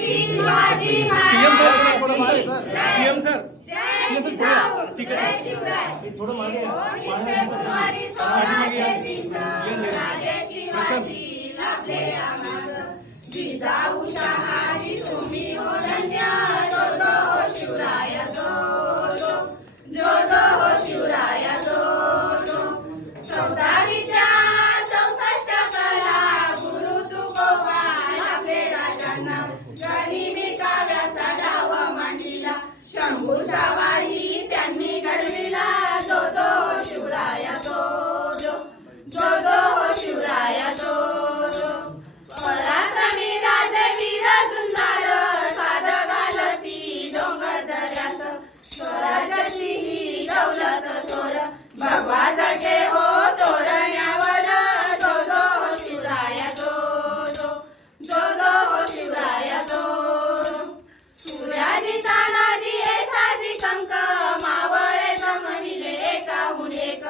Shivaji Maharaj PM sir जय जिजाऊ जय शिवराय थोडं मागे या. फेब्रुवारी 16चे दिवस राजे शिवाजी लाभले आम्हास जिजाऊ शहाजी तुम्ही हो धन्य जो जो हो शिवराय जो हो शिवराय जो 1464 कला गुरु तुकोबा लाभले राजांना गनिमी काव्याचा डाव मांडला शंभूच्या वाही त्यांनी घडविला जो जो हो शिवराय जो हो शिवराय पराक्रमी राजवीर झुंजार साध घालती डोंगर दऱ्यात स्वराज्याची ही दौलत थोर भगवा जटे हो तोरण्यावर जो जो हो शिवराय जो हो शिवराय सूर्याजी तानाजी साजी कंक मावळे जमविले एकाहून एक